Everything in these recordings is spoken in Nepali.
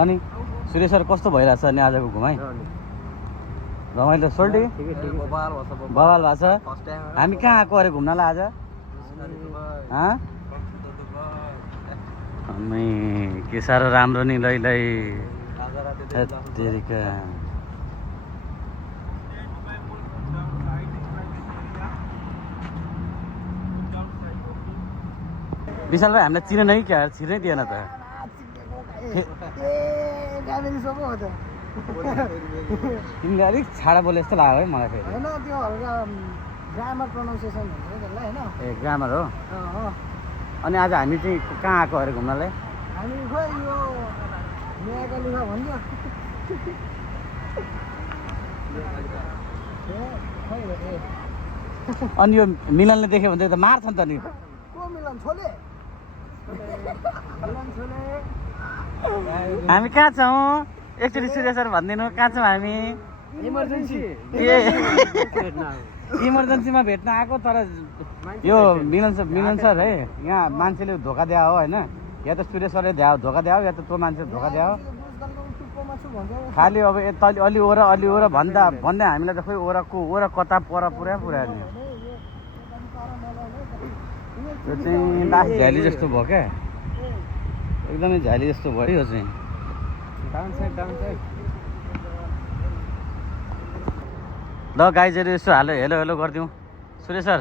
अनि सुरेश सर कस्तो भइरहेछ अनि आजको घुमाइ रमाइलो सोल्टी बवाल भएको छ हामी कहाँ आएको अरे घुम्नलाई आज अनि के साह्रो राम्रो नि लै विशाल भाइ हामीलाई चिने नै क्या छिर्नै दिएन त तिमीले अलिक छाडा बोले जस्तो लाग्यो है मलाई फेरि होइन त्यो हल्का ग्रामर प्रोनाउन्सिएसन हुन्छ त्यसलाई होइन ए ग्रामर हो अनि आज हामी चाहिँ कहाँ आएको अरे घुम्नलाई हामी खोइ यो नयाँका लुगा भन्छ अनि यो मिलनले देख्यो भने त मार्छ नि त नि को मिलन छोले मिलन छोले हामी कहाँ छौँ एकचोटि सूर्य सर भनिदिनु कहाँ छौँ हामी इमर्जेन्सीमा भेट्न आएको तर यो मिलन सर है यहाँ मान्छेले धोका दिया हो होइन या त सूर्य सरले धोका दिया हो या त त्यो मान्छेले धोका दिया हो खालि अब अलि ओर भन्दा हामीलाई त खोइ ओरा कता पुरा नि यो चाहिँ लास्ट झ्याली जस्तो भयो क्या एकदमै झ्याली जस्तो भयो यो चाहिँ ल गाइजहरू यसो हेलो गरिदिउँ सूर्य सर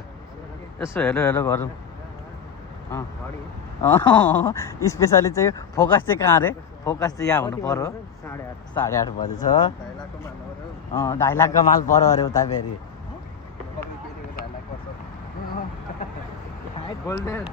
यसो हेलो गरौँ स्पेसली चाहिँ फोकस चाहिँ कहाँ अरे फोकस चाहिँ यहाँ हुनु पर्यो 8:30 बजेछ 2.5 लाखको माल पर्यो अरे उता फेरि गोल्डन